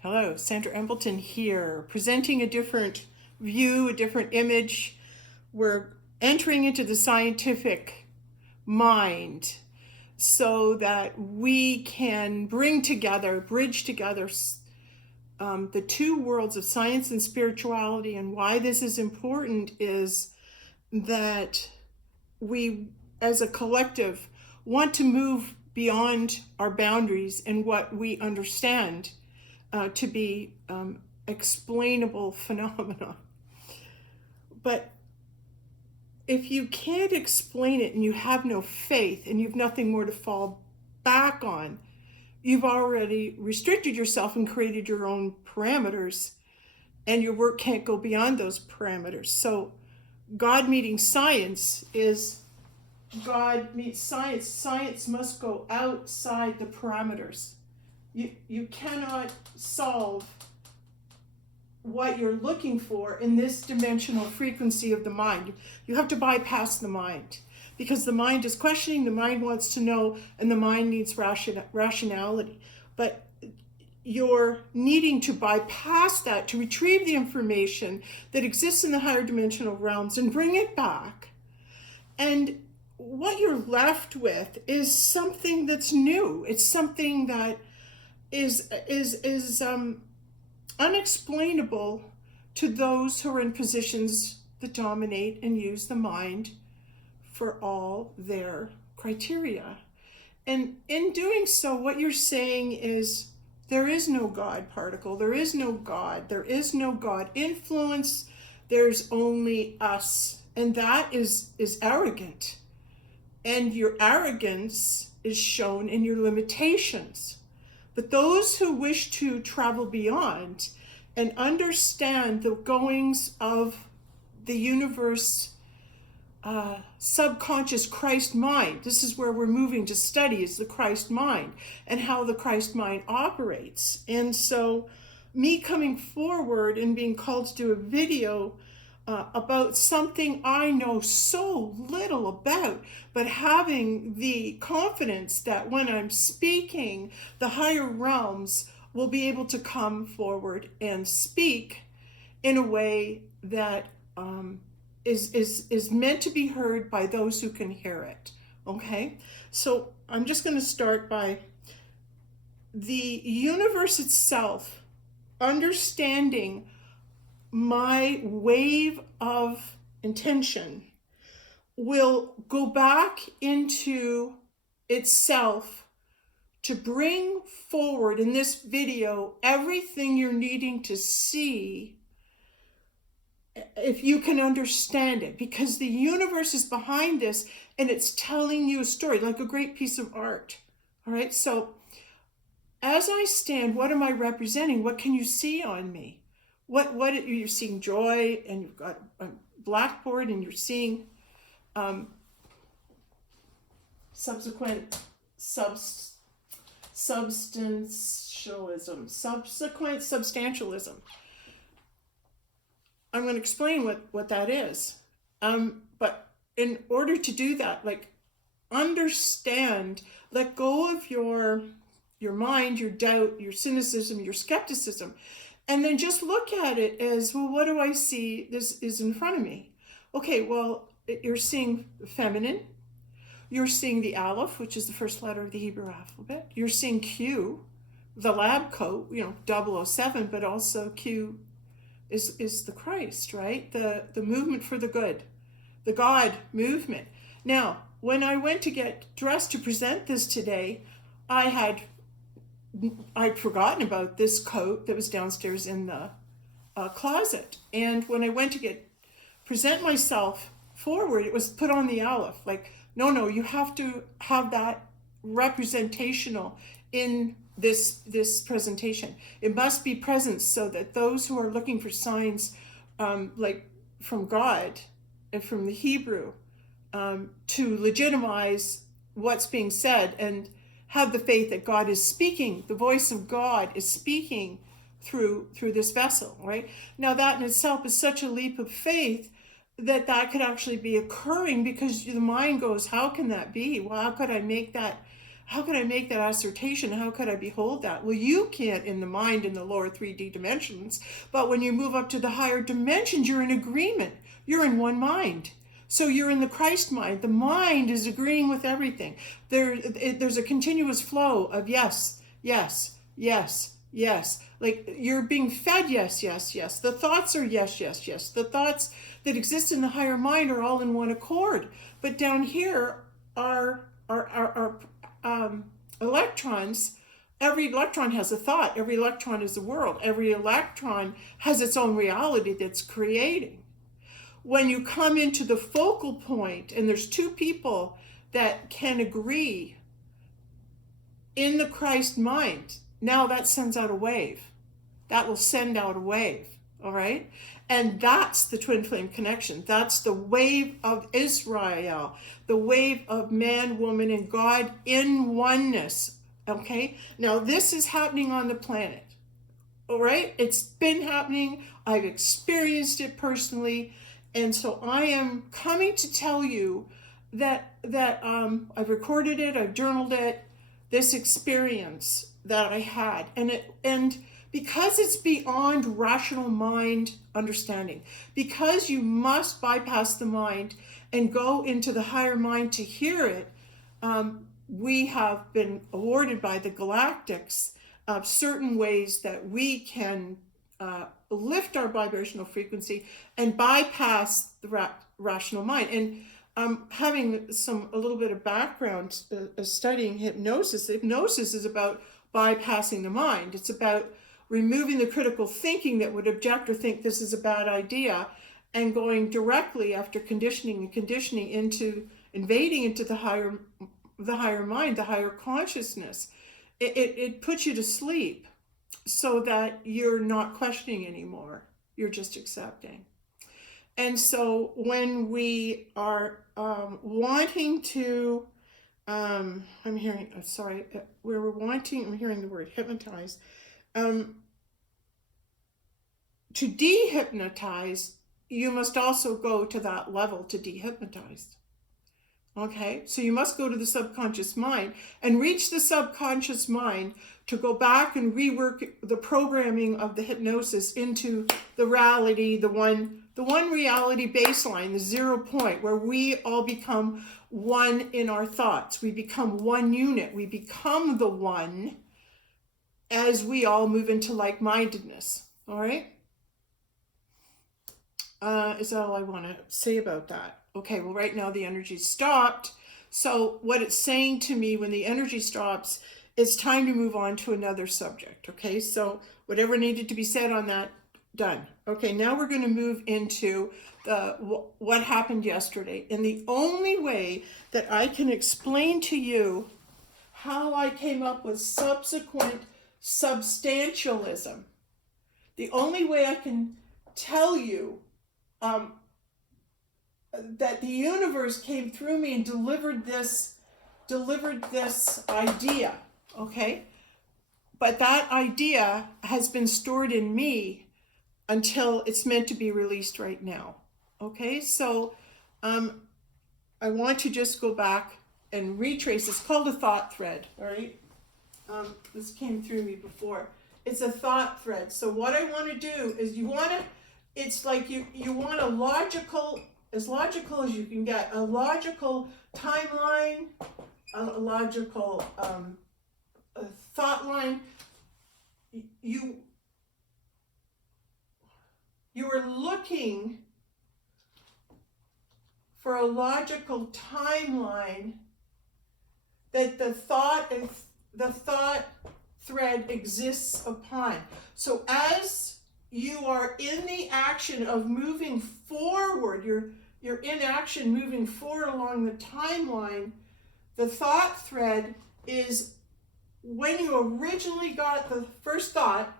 Hello, Sandra Embleton here, presenting a different view, a different image. We're entering into the scientific mind so that we can bring together, bridge together the two worlds of science and spirituality. And why this is important is that we, as a collective, want to move beyond our boundaries and what we understand to be explainable phenomena. But if you can't explain it and you have no faith and you've nothing more to fall back on, you've already restricted yourself and created your own parameters, and your work can't go beyond those parameters. So God meeting science is God meets science. Science must go outside the parameters. You cannot solve what you're looking for in this dimensional frequency of the mind. You have to bypass the mind, because the mind is questioning, the mind wants to know, and the mind needs rationality. But you're needing to bypass that to retrieve the information that exists in the higher dimensional realms and bring it back. And what you're left with is something that's new. It's something that is unexplainable to those who are in positions that dominate and use the mind for all their criteria. And in doing so, what you're saying is there is no God particle, there is no God, there is no God influence, there's only us. And that is arrogant. And your arrogance is shown in your limitations. But those who wish to travel beyond and understand the goings of the universe, subconscious Christ mind, this is where we're moving to study, is the Christ mind and how the Christ mind operates. And so me coming forward and being called to do a video about something I know so little about, but having the confidence that when I'm speaking, the higher realms will be able to come forward and speak in a way that is meant to be heard by those who can hear it. Okay, so I'm just going to start by the universe itself understanding my wave of intention will go back into itself to bring forward in this video everything you're needing to see, if you can understand it, because the universe is behind this and it's telling you a story like a great piece of art. All right, so as I stand, what am I representing? What can you see on me? What you're seeing joy, and you've got a blackboard, and you're seeing subsequent substantialism. I'm going to explain what that is. But in order to do that, like, understand, let go of your mind, your doubt, your cynicism, your skepticism, and then just look at it as, well, what do I see? This is in front of me. Okay, well, you're seeing feminine. You're seeing the Aleph, which is the first letter of the Hebrew alphabet. You're seeing Q, the lab coat, 007, but also Q is the Christ, right? The movement for the good, the God movement. Now, when I went to get dressed to present this today, I'd forgotten about this coat that was downstairs in the closet. And when I went to present myself forward, it was put on the Aleph. Like, no, you have to have that representational in this presentation. It must be present so that those who are looking for signs, like from God and from the Hebrew, to legitimize what's being said and have the faith that God is speaking, the voice of God is speaking through this vessel, right? Now that in itself is such a leap of faith that could actually be occurring, because the mind goes, how can that be? Well, how could I make that how could I make that assertion? How could I behold that? Well, you can't in the mind in the lower 3D dimensions, but when you move up to the higher dimensions, you're in agreement. You're in one mind. So you're in the Christ mind. The mind is agreeing with everything. There's a continuous flow of yes, yes, yes, yes. Like you're being fed yes, yes, yes. The thoughts are yes, yes, yes. The thoughts that exist in the higher mind are all in one accord. But down here are electrons. Every electron has a thought. Every electron is a world. Every electron has its own reality that's creating. When you come into the focal point, and there's two people that can agree in the Christ mind, now that sends out a wave. That will send out a wave, all right? And that's the twin flame connection. That's the wave of Israel, the wave of man, woman, and God in oneness, okay? Now, this is happening on the planet, all right? It's been happening. I've experienced it personally. And so I am coming to tell you that I've recorded it, I've journaled it, this experience that I had. And because it's beyond rational mind understanding, because you must bypass the mind and go into the higher mind to hear it, we have been awarded by the galactics certain ways that we can lift our vibrational frequency and bypass the rational mind. And having a little bit of background studying hypnosis, hypnosis is about bypassing the mind. It's about removing the critical thinking that would object or think this is a bad idea, and going directly after conditioning into invading into the higher mind, the higher consciousness. It puts you to sleep so that you're not questioning anymore. You're just accepting. And so when we are wanting to, I'm hearing the word hypnotize, to dehypnotize, you must also go to that level to dehypnotize. Okay, so you must go to the subconscious mind and reach the subconscious mind to go back and rework the programming of the hypnosis into the reality, the one reality baseline, the 0 point, where we all become one in our thoughts. We become one unit. We become the one as we all move into like-mindedness. All right? Is that all I want to say about that? Okay, well, right now the energy stopped. So what it's saying to me when the energy stops, it's time to move on to another subject. Okay, so whatever needed to be said on that, done. Okay, now we're going to move into what happened yesterday. And the only way that I can explain to you how I came up with subsequent substantialism, the only way I can tell you that the universe came through me and delivered this idea, okay? But that idea has been stored in me until it's meant to be released right now, okay? So I want to just go back and retrace. It's called a thought thread, all right? This came through me before. It's a thought thread. So what I want to do is it's like you want as logical as you can get, a logical timeline, a logical thought line. You are looking for a logical timeline that the thought thread exists upon. So as you are in the action of moving forward, you're in action moving forward along the timeline, the thought thread is when you originally got the first thought,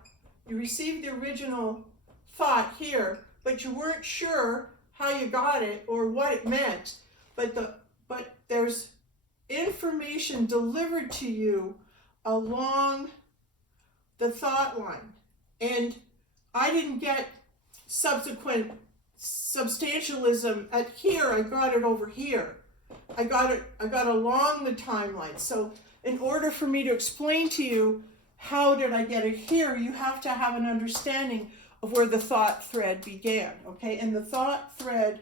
you received the original thought here, but you weren't sure how you got it or what it meant, but there's information delivered to you along the thought line. And I didn't get subsequent substantialism at here. I got it over here. I got it along the timeline. So in order for me to explain to you how did I get it here, you have to have an understanding of where the thought thread began, okay? And the thought thread,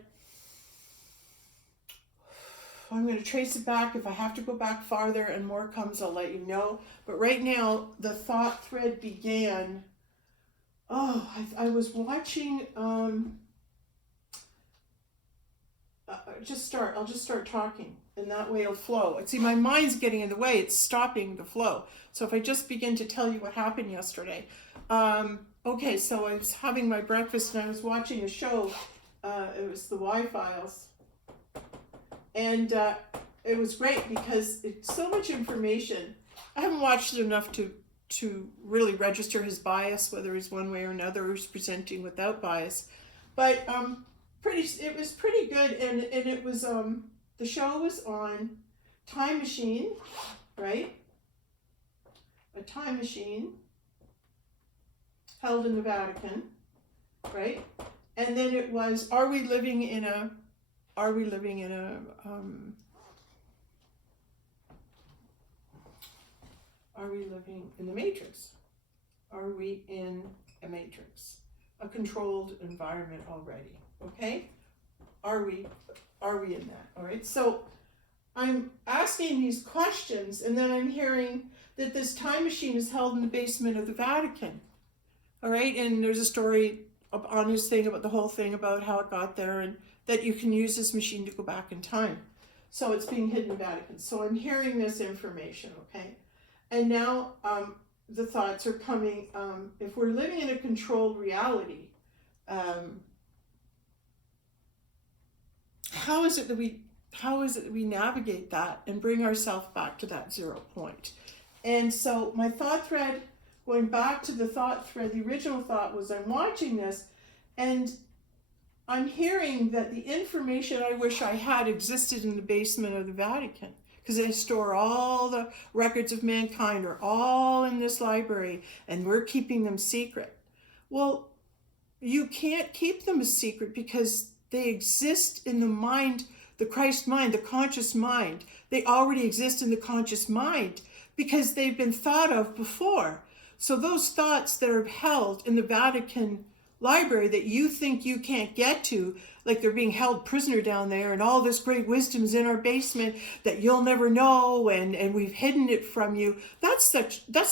I'm going to trace it back. If I have to go back farther and more comes, I'll let you know. But right now, the thought thread began, I was watching, I'll just start talking, and that way it'll flow. See, my mind's getting in the way. It's stopping the flow. So if I just begin to tell you what happened yesterday. Okay, so I was having my breakfast and I was watching a show. It was the Y-Files. And it was great because it's so much information. I haven't watched it enough to really register his bias, whether he's one way or another, or he's presenting without bias. But it was pretty good, and it was the show was on time machine, right? A time machine held in the Vatican, right? And then it was, are we living in the Matrix? Are we in a matrix? A controlled environment already, okay? Are we in that, all right? So I'm asking these questions, and then I'm hearing that this time machine is held in the basement of the Vatican, all right? And there's a story on his thing about the whole thing about how it got there, and that you can use this machine to go back in time. So it's being hidden in the Vatican. So I'm hearing this information, okay? And now the thoughts are coming, if we're living in a controlled reality, how is it that we navigate that and bring ourselves back to that 0 point? And so my thought thread, going back to the thought thread, the original thought was, I'm watching this and I'm hearing that the information I wish I had existed in the basement of the Vatican, because they store all the records of mankind are all in this library and we're keeping them secret. Well, you can't keep them a secret because they exist in the mind, the Christ mind, the conscious mind. They already exist in the conscious mind because they've been thought of before. So those thoughts that are held in the Vatican library that you think you can't get to, like they're being held prisoner down there and all this great wisdom's in our basement that you'll never know and we've hidden it from you, that's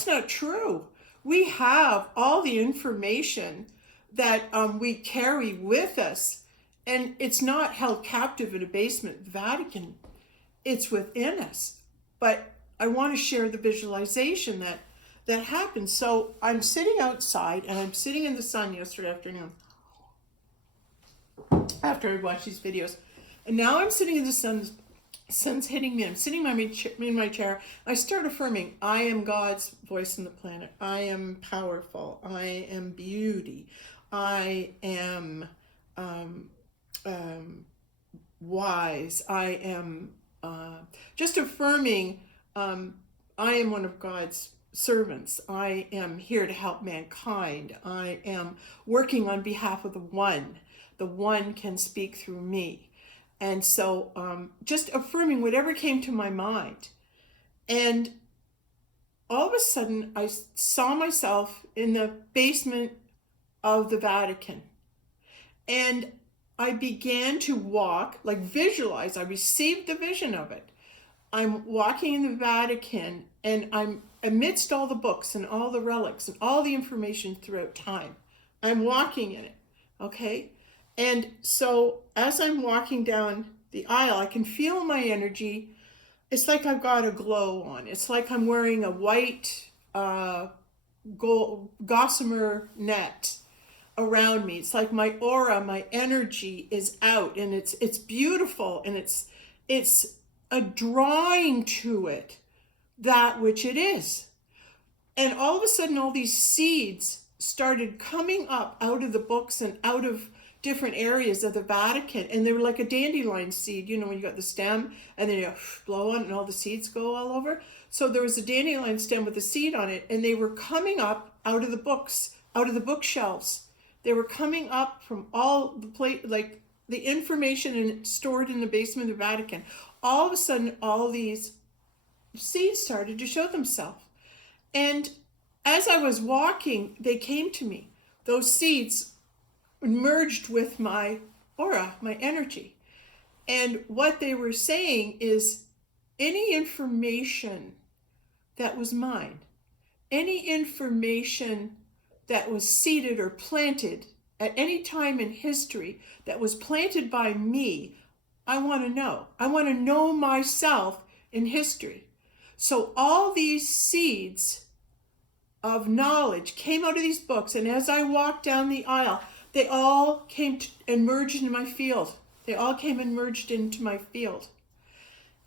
not true. We have all the information that we carry with us, and it's not held captive in a basement of the Vatican. It's within us. But I want to share the visualization that happened. So I'm sitting outside and I'm sitting in the sun yesterday afternoon after I watched these videos. And now I'm sitting in the sun, sun's hitting me. I'm sitting in my chair. I start affirming, I am God's voice in the planet. I am powerful. I am beauty. I am wise. I am just affirming, I am one of God's servants. I am here to help mankind. I am working on behalf of the one. The one can speak through me. And so just affirming whatever came to my mind. And all of a sudden, I saw myself in the basement of the Vatican. And I began to walk, like visualize. I received the vision of it. I'm walking in the Vatican, and I'm amidst all the books and all the relics and all the information throughout time. I'm walking in it, okay? And so as I'm walking down the aisle, I can feel my energy. It's like I've got a glow on. It's like I'm wearing a white gossamer net around me. It's like my aura, my energy is out, and it's beautiful, and it's a drawing to it that which it is. And all of a sudden, all these seeds started coming up out of the books and out of different areas of the Vatican, and they were like a dandelion seed, you know, when you got the stem and then you blow on it and all the seeds go all over. So there was a dandelion stem with a seed on it, and they were coming up out of the books, out of the bookshelves. They were coming up from all the like the information stored in the basement of the Vatican. All of a sudden, all these seeds started to show themselves. And as I was walking, they came to me. Those seeds merged with my aura, my energy. And what they were saying is any information that was mine, any information that was seeded or planted at any time in history that was planted by me, I want to know. I want to know myself in history. So all these seeds of knowledge came out of these books, and as I walked down the aisle, they all came and merged into my field. They all came and merged into my field.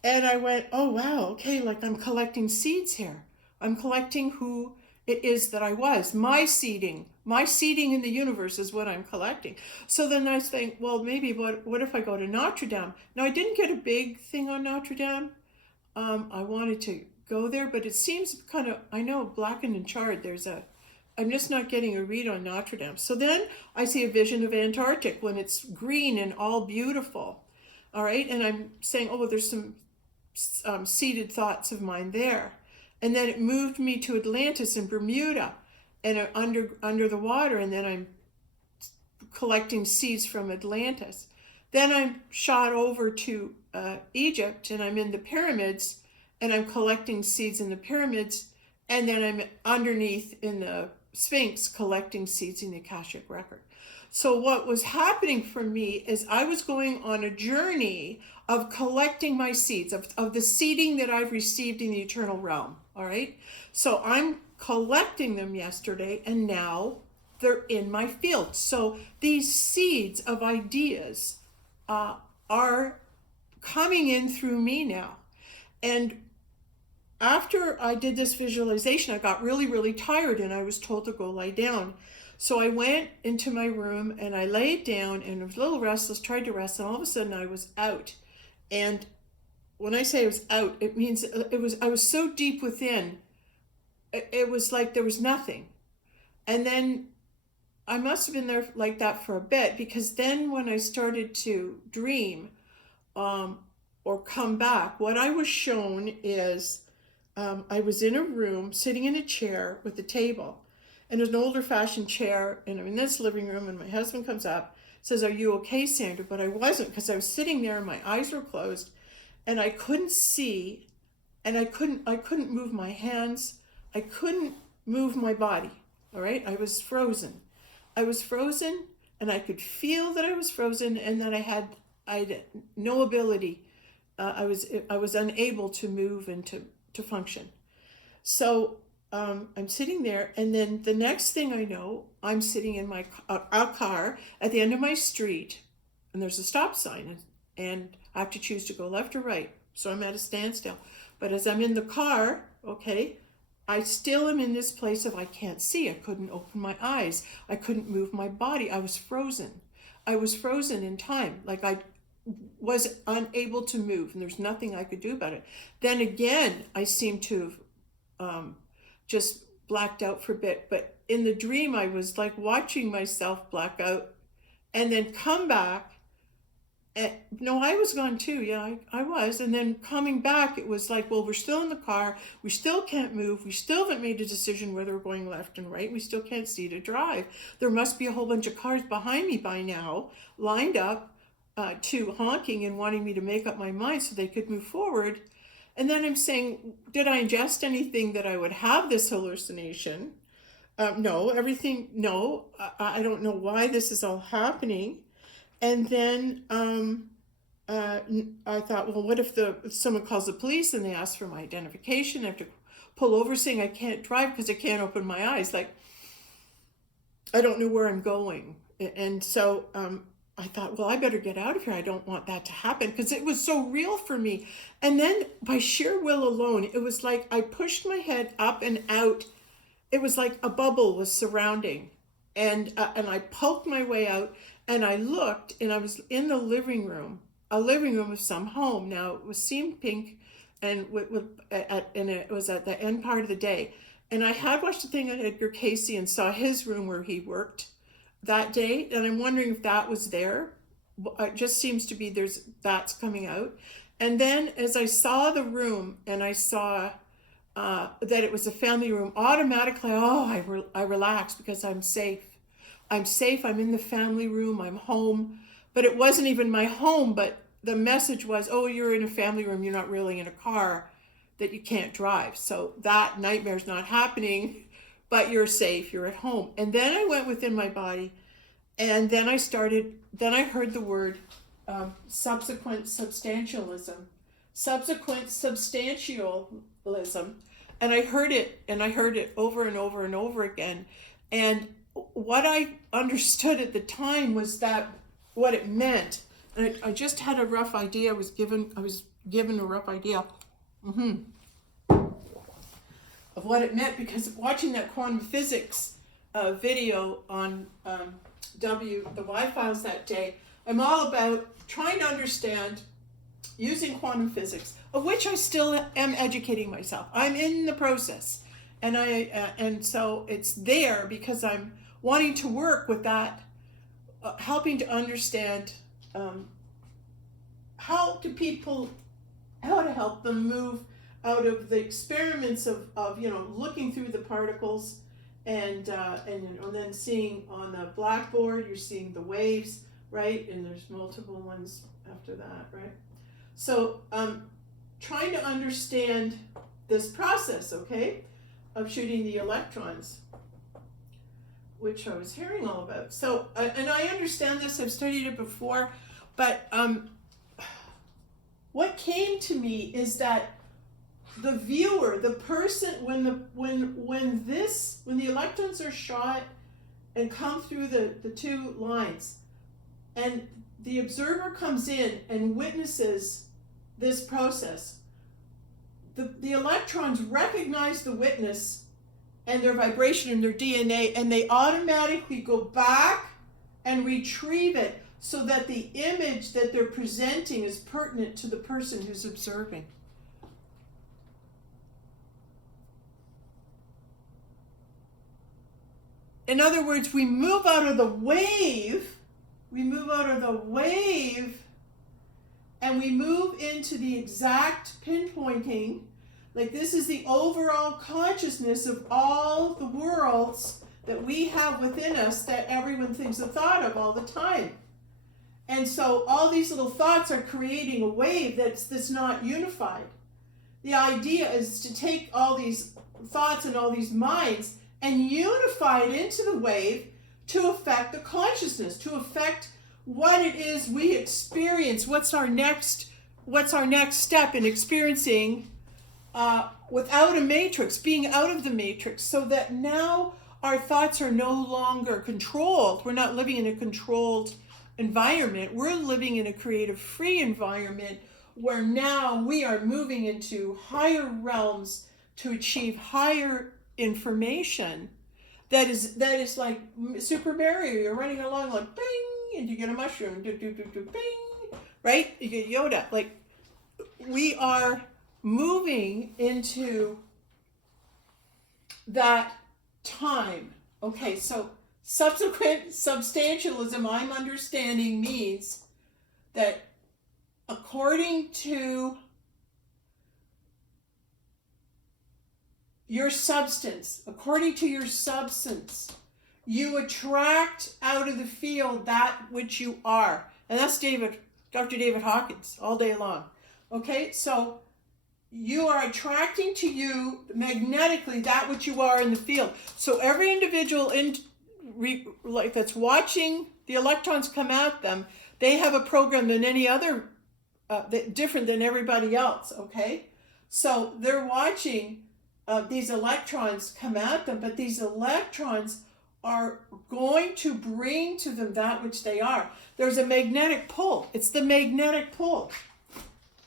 And I went, oh wow, okay, like I'm collecting seeds here. I'm collecting who it is that I was. My seeding in the universe is what I'm collecting. So then I think, well, maybe what if I go to Notre Dame? Now, I didn't get a big thing on Notre Dame. I wanted to go there, but it seems kind of, I know, blackened and charred. I'm just not getting a read on Notre Dame. So then I see a vision of Antarctic when it's green and all beautiful. All right, and I'm saying, oh, well, there's some seeded thoughts of mine there. And then it moved me to Atlantis and Bermuda and under the water, and then I'm collecting seeds from Atlantis. Then I'm shot over to Egypt, and I'm in the pyramids, and I'm collecting seeds in the pyramids, and then I'm underneath in the Sphinx collecting seeds in the Akashic record. So what was happening for me is I was going on a journey of collecting my seeds, of the seeding that I've received in the eternal realm, all right? So I'm collecting them yesterday, and now they're in my field. So these seeds of ideas are coming in through me now. And after I did this visualization, I got really, really tired, and I was told to go lie down. So I went into my room and I laid down and I was a little restless, tried to rest, and all of a sudden I was out. And when I say I was out, it means I was so deep within, it was like there was nothing. And then I must have been there like that for a bit, because then when I started to dream or come back, what I was shown is I was in a room sitting in a chair with a table. And there's an older fashioned chair, and I'm in this living room, and my husband comes up, says, "Are you okay, Sandra?" But I wasn't, because I was sitting there and my eyes were closed and I couldn't see, and I couldn't move my hands. I couldn't move my body. All right. I was frozen. And I could feel that I was frozen, and that I had no ability. I was unable to move and to function. So I'm sitting there, and then the next thing I know, I'm sitting in a car at the end of my street, and there's a stop sign, and I have to choose to go left or right. So I'm at a standstill. But as I'm in the car, okay, I still am in this place of I can't see. I couldn't open my eyes. I couldn't move my body. I was frozen. I was frozen in time. Like I was unable to move, and there's nothing I could do about it. Then again, I seemed to have just blacked out for a bit, but in the dream I was like watching myself black out and then come back. And no, I was gone too. Yeah, I was. And then coming back, it was like, well, we're still in the car. We still can't move. We still haven't made a decision whether we're going left and right. We still can't see to drive. There must be a whole bunch of cars behind me by now, lined up to honking and wanting me to make up my mind so they could move forward. And then I'm saying, did I ingest anything that I would have this hallucination? No, everything, no. I don't know why this is all happening. And then I thought, well, what if someone calls the police and they ask for my identification? I have to pull over saying I can't drive because I can't open my eyes. Like, I don't know where I'm going. And so I thought, well, I better get out of here. I don't want that to happen, because it was so real for me. And then by sheer will alone, it was like I pushed my head up and out. It was like a bubble was surrounding. And I poked my way out, and I looked, and I was in the living room, a living room of some home. Now, it seemed pink, and it was at the end part of the day. And I had watched a thing on Edgar Casey and saw his room where he worked that day, and I'm wondering if that was there. It just seems to be that's coming out. And then as I saw the room and I saw that it was a family room, automatically, I relaxed because I'm safe. I'm safe. I'm in the family room. I'm home. But it wasn't even my home. But the message was, oh, you're in a family room. You're not really in a car that you can't drive. So that nightmare's not happening, but you're safe. You're at home. And then I went within my body. And then I heard the word subsequent substantialism. Subsequent substantialism. And I heard it over and over and over again. And what I understood at the time was that what it meant. And I just had a rough idea. I was given a rough idea of what it meant, because watching that quantum physics video on the Y-Files that day, I'm all about trying to understand using quantum physics, of which I still am educating myself. I'm in the process, and so it's there because I'm wanting to work with that, helping to understand how to help them move out of the experiments of looking through the particles and then seeing on the blackboard, you're seeing the waves, right? And there's multiple ones after that, right? So trying to understand this process, okay, of shooting the electrons, which I was hearing all about. So, and I understand this, I've studied it before, but what came to me is that the viewer, the person, when the electrons are shot and come through the two lines, and the observer comes in and witnesses this process, the electrons recognize the witness and their vibration and their DNA, and they automatically go back and retrieve it so that the image that they're presenting is pertinent to the person who's observing. In other words, we move out of the wave, and we move into the exact pinpointing. Like, this is the overall consciousness of all the worlds that we have within us that everyone thinks a thought of all the time. And so all these little thoughts are creating a wave that's not unified. The idea is to take all these thoughts and all these minds and unify it into the wave to affect the consciousness, to affect what it is we experience. What's our next step in experiencing without a matrix, being out of the matrix, so that now our thoughts are no longer controlled. We're not living in a controlled environment. We're living in a creative, free environment where now we are moving into higher realms to achieve higher information. That is like Super Mario. You're running along like bing, and you get a mushroom, do, do, do, do, bing, right? You get Yoda. Like, we are moving into that time. Okay, so subsequent substantialism, I'm understanding, means that according to your substance, you attract out of the field that which you are. And that's Dr. David Hawkins, all day long. Okay, so you are attracting to you magnetically that which you are in the field. So every individual that's watching the electrons come at them, they have a program than any other, different than everybody else, okay? So they're watching these electrons come at them, but these electrons are going to bring to them that which they are. There's a magnetic pull. It's the magnetic pull.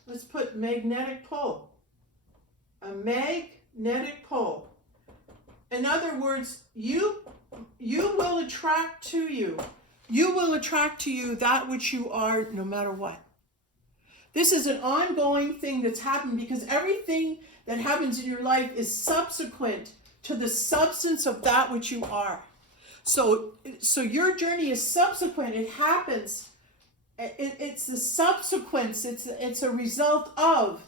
Let's put magnetic pull. A magnetic pull. In other words, you will attract to you. You will attract to you that which you are, no matter what. This is an ongoing thing that's happened because everything that happens in your life is subsequent to the substance of that which you are. So your journey is subsequent. It happens it's the subsequence, it's a result of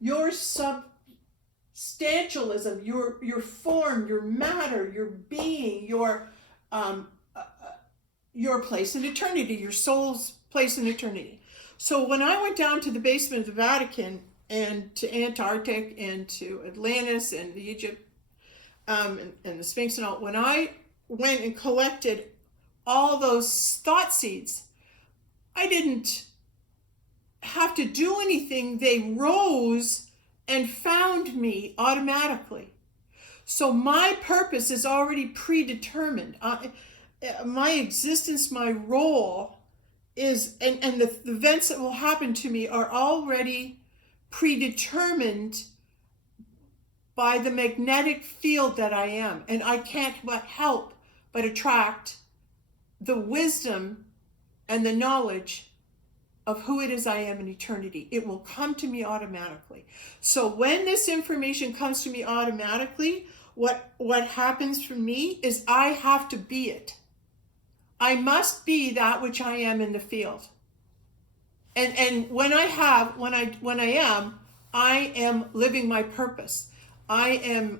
your substantialism, your form, your matter, your being, your place in eternity, your soul's place in eternity. So when I went down to the basement of the Vatican and to Antarctic and to Atlantis and the Egypt and the Sphinx and all, when I went and collected all those thought seeds, I didn't have to do anything. They rose and found me automatically. So my purpose is already predetermined. My existence, my role is, and the events that will happen to me are already predetermined by the magnetic field that I am. And I can't but help but attract the wisdom and the knowledge of who it is I am in eternity. It will come to me automatically. So when this information comes to me automatically, what happens for me is I have to be it. I must be that which I am in the field. And when I am living my purpose. I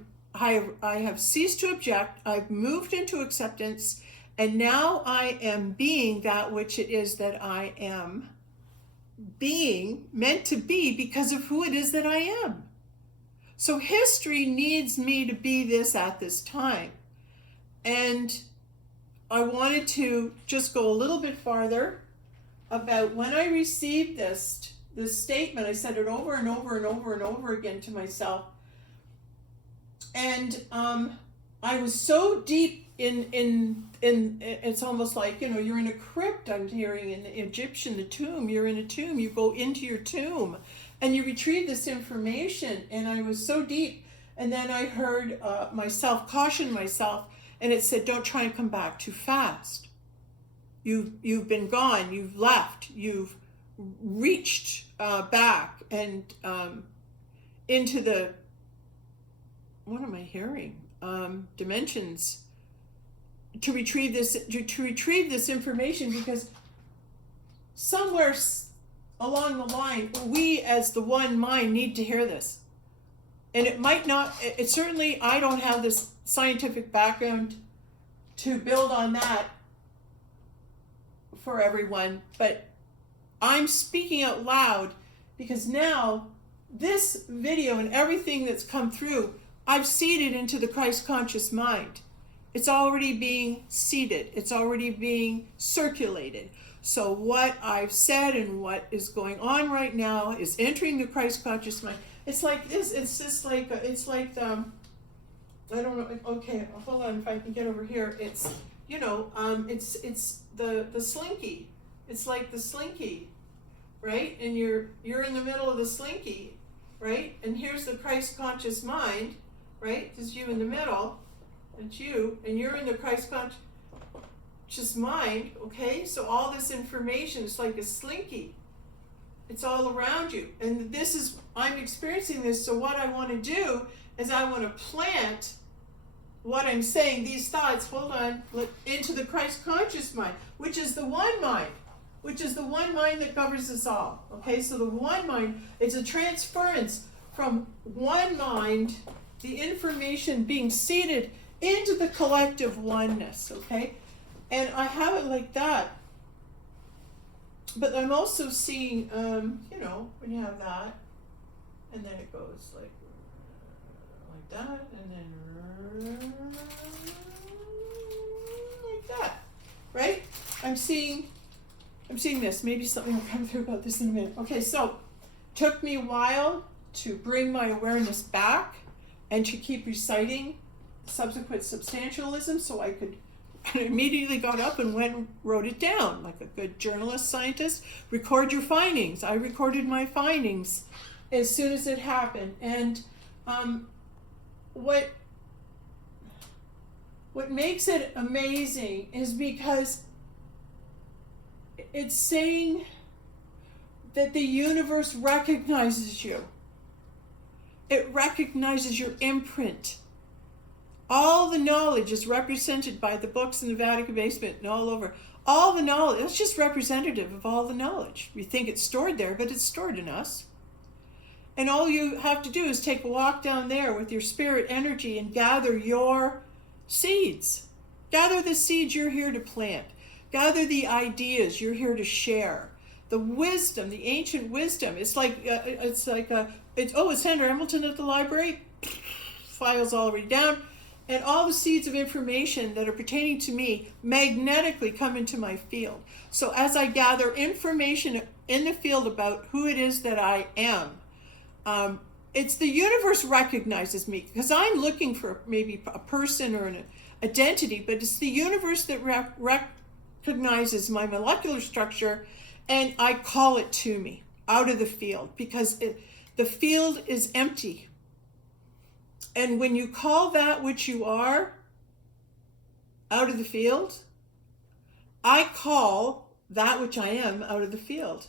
have ceased to object. I've moved into acceptance, and now I am being that which it is that I am being meant to be because of who it is that I am. So history needs me to be this at this time. And I wanted to just go a little bit farther about when I received this statement. I said it over and over and over and over again to myself. And I was so deep in it's almost like, you're in a crypt. I'm hearing in the Egyptian, the tomb. You're in a tomb. You go into your tomb and you retrieve this information. And I was so deep. And then I heard myself caution myself, and it said, don't try and come back too fast. You've been gone. You've left. You've reached back and into the, what am I hearing? Dimensions to retrieve this information, because somewhere along the line, we as the one mind need to hear this. And it might not, it certainly, I don't have this scientific background to build on that for everyone, but I'm speaking out loud because now this video and everything that's come through, I've seeded into the Christ conscious mind. It's already being seeded. It's already being circulated. So what I've said and what is going on right now is entering the Christ conscious mind. It's like this. It's just like, it's like the, I don't know. Okay, hold on. If I can get over here, it's, it's the slinky. It's like the slinky, right? And you're in the middle of the slinky, right? And here's the Christ conscious mind, right? It's you in the middle. It's you, and you're in the Christ conscious mind, okay? So all this information is like a slinky. It's all around you. And this is, I'm experiencing this, so what I want to do is I want to plant what I'm saying, these thoughts, hold on, into the Christ conscious mind, which is the one mind, which is the one mind that covers us all, okay? So the one mind, it's a transference from one mind, the information being seeded into the collective oneness, okay? And I have it like that. But I'm also seeing, when you have that, and then it goes like that, and then like that, right? I'm seeing this. Maybe something will come through about this in a minute. Okay, so took me a while to bring my awareness back and to keep reciting subsequent substantialism, so I immediately got up and went and wrote it down like a good journalist, scientist. Record your findings. I recorded my findings as soon as it happened. And what makes it amazing is because it's saying that the universe recognizes you. It recognizes your imprint. All the knowledge is represented by the books in the Vatican basement and all over. All the knowledge, it's just representative of all the knowledge. We think it's stored there, but it's stored in us. And all you have to do is take a walk down there with your spirit energy and gather your seeds. Gather the seeds you're here to plant. Gather the ideas you're here to share. The wisdom, the ancient wisdom. It's Sandra, Embleton at the library. Files already down. And all the seeds of information that are pertaining to me magnetically come into my field. So as I gather information in the field about who it is that I am, it's the universe recognizes me because I'm looking for maybe a person or an identity, but it's the universe that recognizes my molecular structure, and I call it to me out of the field because the field is empty. And when you call that which you are out of the field, I call that which I am out of the field.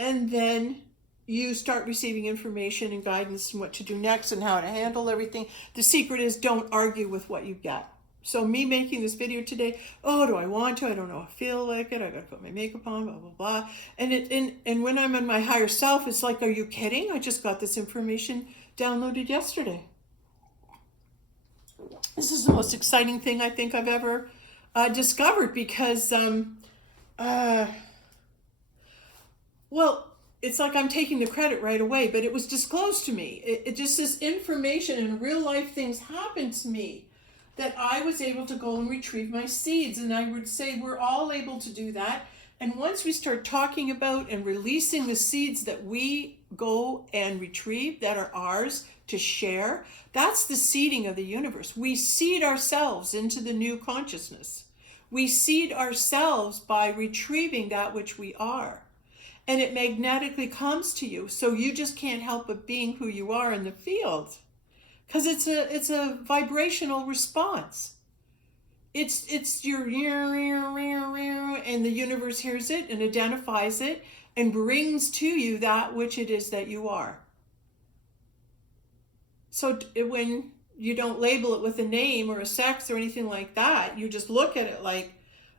And then you start receiving information and guidance on what to do next and how to handle everything. The secret is don't argue with what you get. So me making this video today, do I want to? I don't know. I feel like it. I got to put my makeup on, blah, blah, blah. And when I'm in my higher self, it's like, are you kidding? I just got this information downloaded yesterday. This is the most exciting thing I think I've ever discovered because, it's like I'm taking the credit right away, but it was disclosed to me. It just this information and real life things happened to me that I was able to go and retrieve my seeds. And I would say we're all able to do that. And once we start talking about and releasing the seeds that we go and retrieve that are ours to share, that's the seeding of the universe. We seed ourselves into the new consciousness. We seed ourselves by retrieving that which we are. And it magnetically comes to you. So you just can't help but being who you are in the field. Because it's a vibrational response. It's your and the universe hears it and identifies it and brings to you that which it is that you are. So when you don't label it with a name or a sex or anything like that, you just look at it like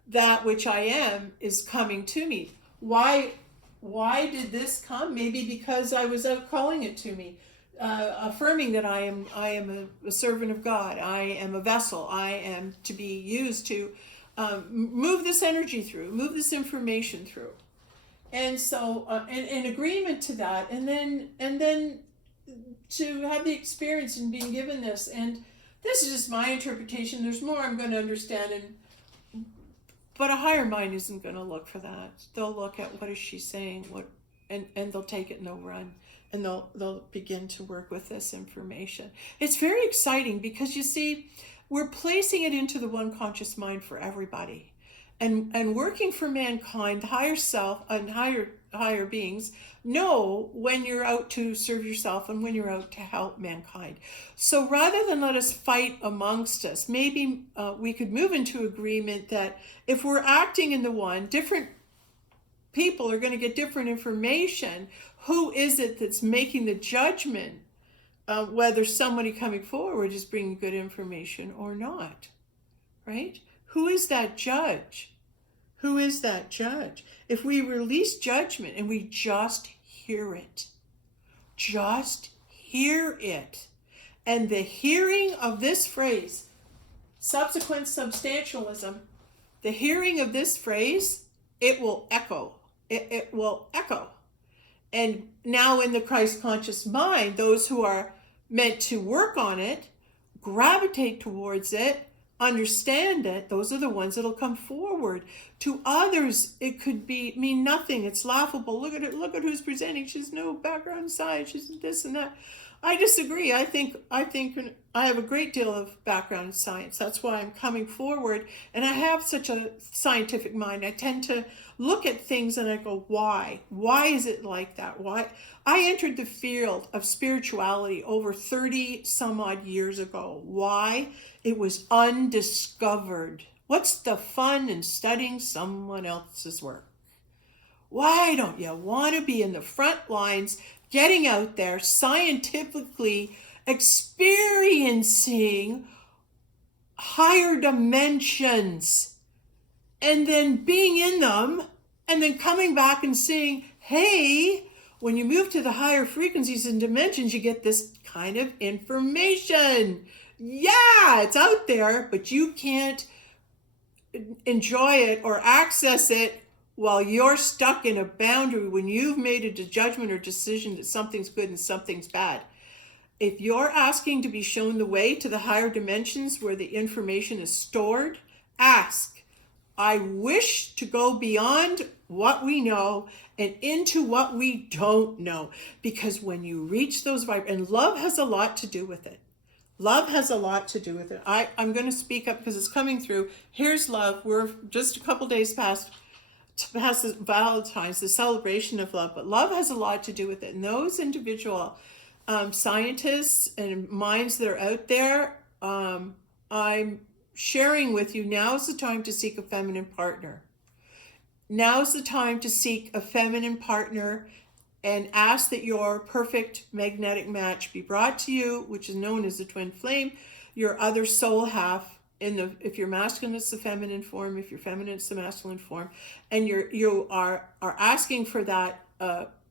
that which I am is coming to me. Why did this come? Maybe because I was out calling it to me, affirming that I am a servant of God. I am a vessel. I am to be used to move this energy through, move this information through. And so, in agreement to that, and then to have the experience and being given this. And this is just my interpretation. There's more I'm going to understand, but a higher mind isn't going to look for that. They'll look at what is she saying, and they'll take it and they'll run, and they'll begin to work with this information. It's very exciting because you see, we're placing it into the one conscious mind for everybody, and working for mankind, the higher self and higher beings know when you're out to serve yourself and when you're out to help mankind. So rather than let us fight amongst us, maybe we could move into agreement that if we're acting in the one, different people are going to get different information. Who is it that's making the judgment whether somebody coming forward is bringing good information or not, right? Who is that judge? Who is that judge? If we release judgment and we just hear it, and the hearing of this phrase, subsequent substantialism, the hearing of this phrase, it will echo. It will echo. And now in the Christ conscious mind, those who are meant to work on it, gravitate towards it, understand it, those are the ones that'll come forward. To others, it could mean nothing. It's laughable. Look at it. Look at who's presenting. She's no background science. She's this and that. I disagree. I think I have a great deal of background in science. That's why I'm coming forward. And I have such a scientific mind. I tend to look at things and I go, why? Why is it like that? Why? I entered the field of spirituality over 30 some odd years ago. Why? It was undiscovered. What's the fun in studying someone else's work? Why don't you want to be in the front lines, getting out there, scientifically experiencing higher dimensions and then being in them and then coming back and saying, hey, when you move to the higher frequencies and dimensions, you get this kind of information. Yeah, it's out there, but you can't enjoy it or access it while you're stuck in a boundary when you've made a judgment or decision that something's good and something's bad. If you're asking to be shown the way to the higher dimensions where the information is stored, ask, I wish to go beyond what we know and into what we don't know. Because when you reach those and love has a lot to do with it. Love has a lot to do with it. I'm going to speak up because it's coming through. Here's love. We're just a couple days past Valentine's, the celebration of love. But love has a lot to do with it. And those individual scientists and minds that are out there, I'm sharing with you, now's the time to seek a feminine partner. Now's the time to seek a feminine partner and ask that your perfect magnetic match be brought to you, which is known as the twin flame, your other soul half. If you're masculine, it's the feminine form. If you're feminine, it's the masculine form. And you are asking for that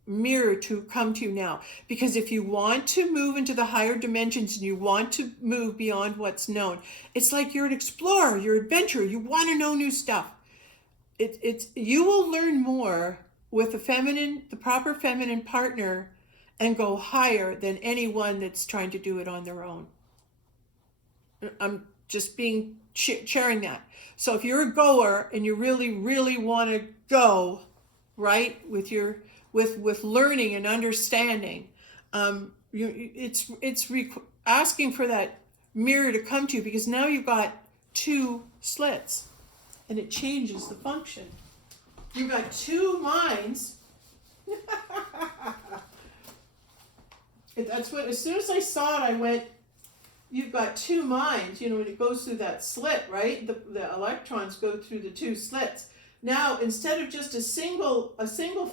mirror to come to you now. Because if you want to move into the higher dimensions and you want to move beyond what's known, it's like you're an explorer, you're an adventurer, you want to know new stuff. You will learn more with the proper feminine partner and go higher than anyone that's trying to do it on their own. I'm just sharing that. So if you're a goer and you really, really want to go, right, with learning and understanding, it's asking for that mirror to come to you, because now you've got two slits and it changes the function. You've got two minds. That's what, as soon as I saw it, I went, you've got two minds, when it goes through that slit, right? The electrons go through the two slits. Now, instead of just a single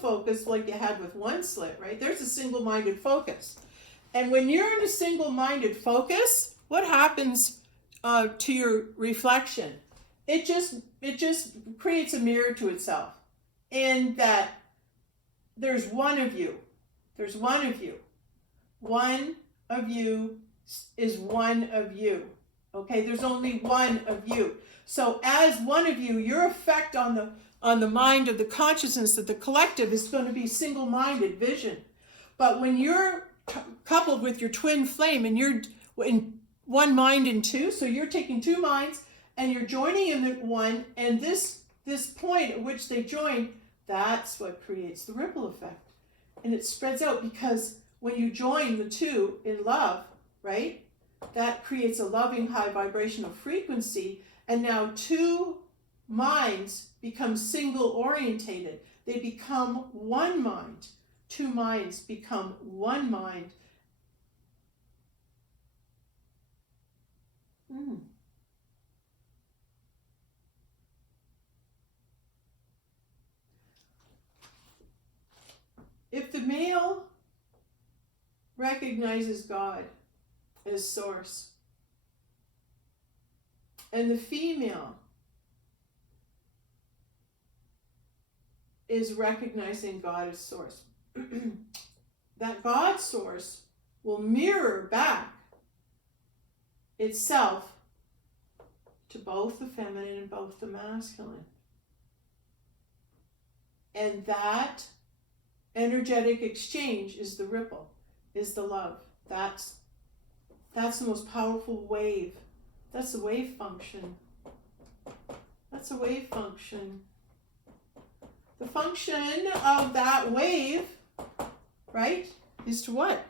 focus like you had with one slit, right? There's a single-minded focus. And when you're in a single-minded focus, what happens to your reflection? It just creates a mirror to itself. In that there's one of you. There's one of you. One of you is one of you. Okay, there's only one of you. So as one of you, your effect on the mind of the consciousness of the collective is going to be single-minded vision. But when you're coupled with your twin flame and you're in one mind in two, so you're taking two minds and you're joining in one, and this point at which they join, that's what creates the ripple effect. And it spreads out, because when you join the two in love, right, that creates a loving high vibrational frequency, and now two minds become single orientated. They become one mind. Two minds become one mind. If the male recognizes God as source, and the female is recognizing God as source, that God source will mirror back itself to both the feminine and both the masculine. And that energetic exchange is the ripple, is the love. That's the most powerful wave. That's the wave function. That's a wave function. The function of that wave, right, is to what?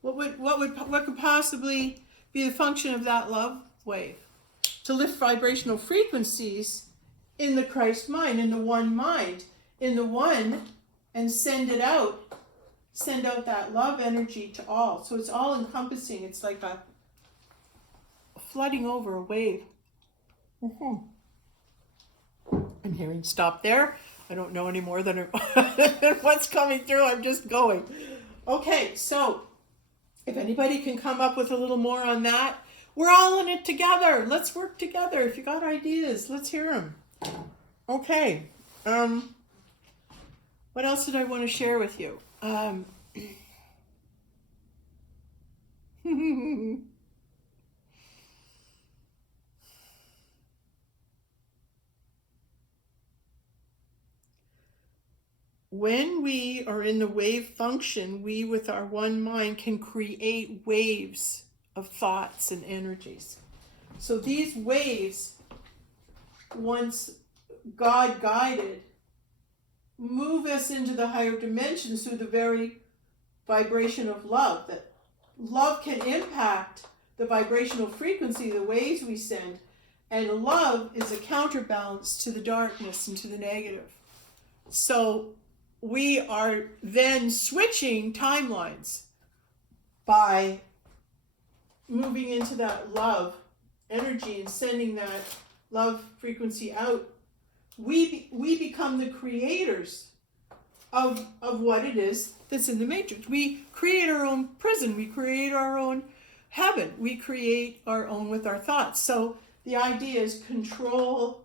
What could possibly be the function of that love wave? To lift vibrational frequencies in the Christ mind, in the one mind, in the one, and send it out. Send out that love energy to all. So it's all encompassing. It's like a flooding over a wave. I'm hearing stop there. I don't know any more than what's coming through. I'm just going. Okay, so if anybody can come up with a little more on that, We're all in it together. Let's work together. If you got ideas, let's hear them. Okay. What else did I want to share with you? When we are in the wave function, we with our one mind can create waves of thoughts and energies. So these waves, once God guided, move us into the higher dimensions through the very vibration of love. That love can impact the vibrational frequency, the waves we send, and love is a counterbalance to the darkness and to the negative. So we are then switching timelines by moving into that love energy and sending that love frequency out. We become the creators of what it is that's in the matrix. We create our own prison. We create our own heaven. We create our own with our thoughts. So the idea is control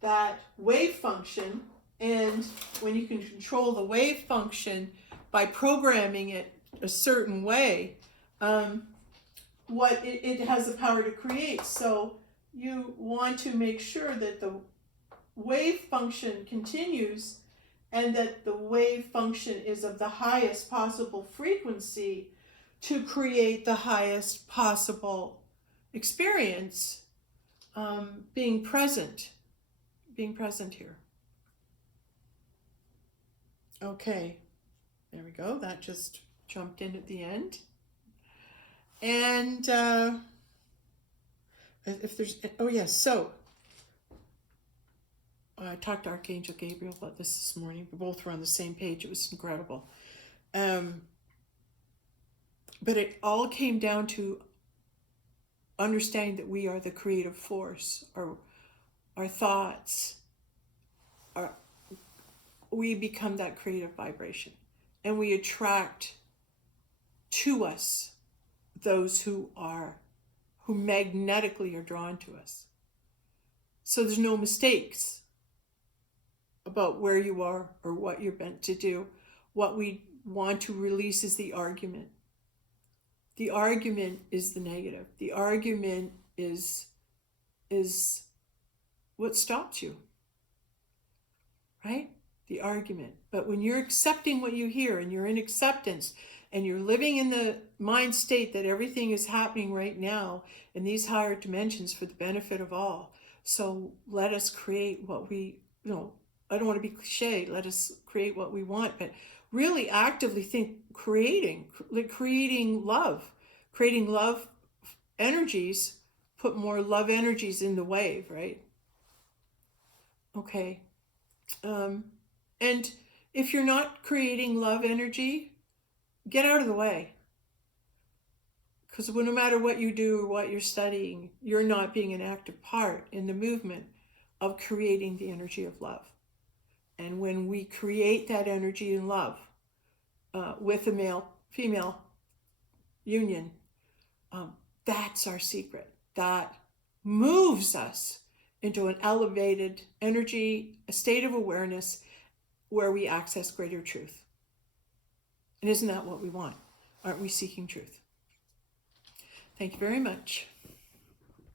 that wave function. And when you can control the wave function by programming it a certain way, what it has the power to create. So you want to make sure that the wave function continues and that the wave function is of the highest possible frequency to create the highest possible experience, being present here. Okay, there we go. That just jumped in at the end. And if there's, oh yes, so I talked to Archangel Gabriel about this morning. We both were on the same page. It was incredible. But it all came down to understanding that we are the creative force. Our thoughts, we become that creative vibration. And we attract to us those who magnetically are drawn to us. So there's no mistakes about where you are or what you're meant to do. What we want to release is the argument. The argument is the negative. The argument is what stops you, right? The argument. But when you're accepting what you hear and you're in acceptance and you're living in the mind state that everything is happening right now in these higher dimensions for the benefit of all. So let us create what we, I don't want to be cliche, let us create what we want, but really actively think creating love energies, put more love energies in the wave, right? Okay. And if you're not creating love energy, get out of the way. Because no matter what you do or what you're studying, you're not being an active part in the movement of creating the energy of love. And when we create that energy in love with a male-female union, that's our secret. That moves us into an elevated energy, a state of awareness where we access greater truth. And isn't that what we want? Aren't we seeking truth? Thank you very much.